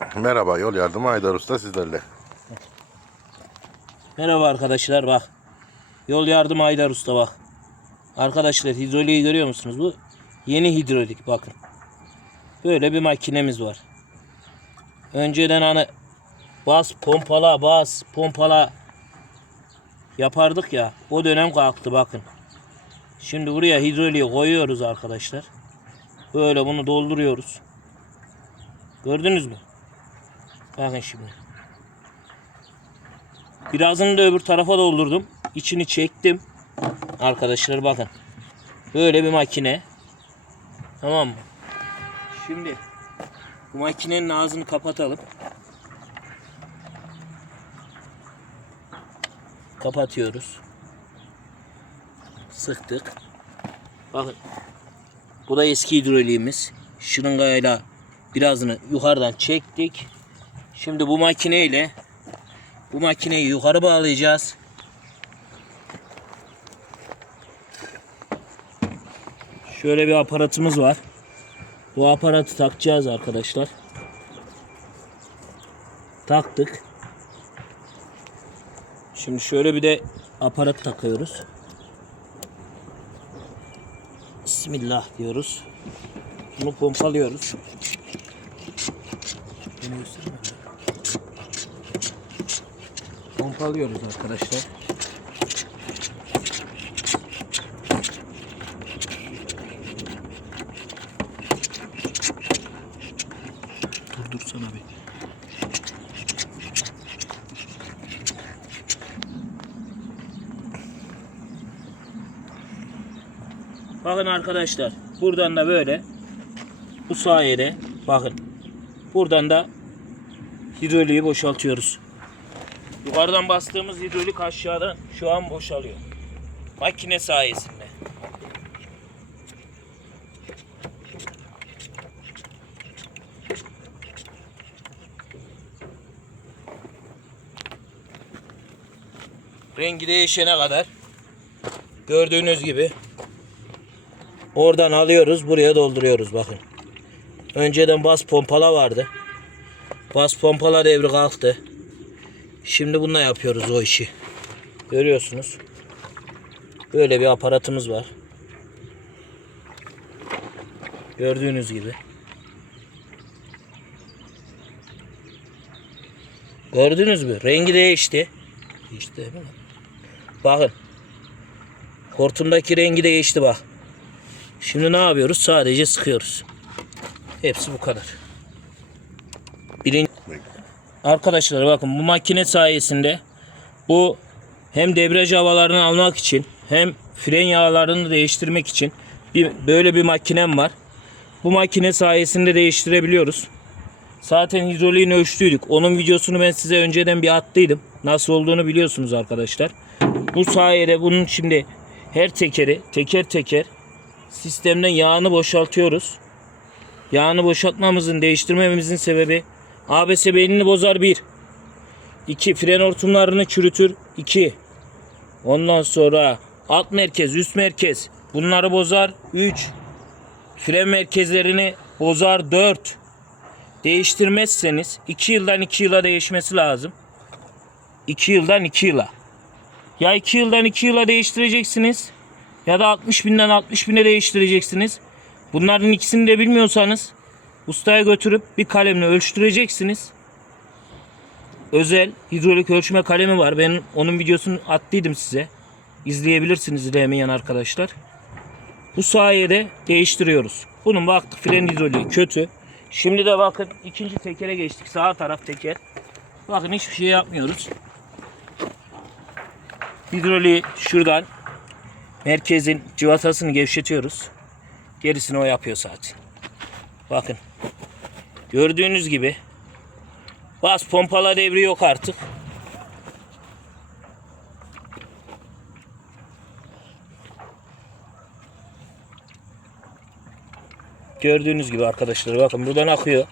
Merhaba yol yardımı Aydar Usta sizlerle. Merhaba arkadaşlar bak. Yol yardım Aydar Usta bak. Arkadaşlar hidroliği görüyor musunuz? Bu yeni hidrolik bakın. Böyle bir makinemiz var. Önceden hani bas pompala bas pompala yapardık ya. O dönem kalktı bakın. Şimdi buraya hidroliği koyuyoruz arkadaşlar. Böyle bunu dolduruyoruz. Gördünüz mü? Bakın şimdi. Birazını da öbür tarafa doldurdum. İçini çektim. Arkadaşlar bakın. Böyle bir makine. Tamam mı? Şimdi bu makinenin ağzını kapatalım. Kapatıyoruz. Sıktık. Bakın. Bu da eski hidroliğimiz. Şırıngayla birazını yukarıdan çektik. Şimdi bu makineyle bu makineyi yukarı bağlayacağız. Şöyle bir aparatımız var. Bu aparatı takacağız arkadaşlar. Taktık. Şimdi şöyle bir de aparat takıyoruz. Bismillah diyoruz. Bunu pompalıyoruz. Beni gösterme. Pompalıyoruz arkadaşlar. Durdursana bir. Bakın arkadaşlar. Buradan da böyle bu sayede bakın. Buradan da hidroliği boşaltıyoruz. Yukarıdan bastığımız hidrolik aşağıdan şu an boşalıyor. Makine sayesinde. Rengi değişene kadar gördüğünüz gibi oradan alıyoruz buraya dolduruyoruz bakın. Önceden bas pompala vardı. Bas pompala devri kalktı. Şimdi bununla yapıyoruz o işi. Görüyorsunuz. Böyle bir aparatımız var. Gördüğünüz gibi. Gördünüz mü? Rengi değişti. Mi? Bakın. Hortumdaki rengi değişti bak. Şimdi ne yapıyoruz? Sadece sıkıyoruz. Hepsi bu kadar. Birinci Arkadaşlar bakın bu makine sayesinde bu hem debriyaj havalarını almak için hem fren yağlarını değiştirmek için bir, böyle bir makinem var. Bu makine sayesinde değiştirebiliyoruz. Zaten hidroliğini ölçtüydük. Onun videosunu ben size önceden bir attıydım. Nasıl olduğunu biliyorsunuz arkadaşlar. Bu sayede bunun şimdi her tekeri teker teker sistemden yağını boşaltıyoruz. Yağını boşaltmamızın değiştirmemizin sebebi ABS beynini bozar 1. 2. Fren hortumlarını çürütür 2. Ondan sonra alt merkez, üst merkez bunları bozar 3. Fren merkezlerini bozar 4. Değiştirmezseniz 2 yıldan 2 yıla değişmesi lazım. 2 yıldan 2 yıla. Ya 2 yıldan 2 yıla değiştireceksiniz ya da 60 binden 60 bine değiştireceksiniz. Bunların ikisini de bilmiyorsanız ustaya götürüp bir kalemle ölçtüreceksiniz. Özel hidrolik ölçme kalemi var. Ben onun videosunu attıydım size. İzleyebilirsiniz izleyemeyen arkadaşlar. Bu sayede değiştiriyoruz. Bunun baktık fren hidroliği kötü. Şimdi de bakın ikinci tekere geçtik. Sağ taraf teker. Bakın hiçbir şey yapmıyoruz. Hidroliği şuradan merkezin civatasını gevşetiyoruz. Gerisini o yapıyor zaten. Bakın. Gördüğünüz gibi bas pompala devri yok artık. Gördüğünüz gibi arkadaşlar bakın buradan akıyor.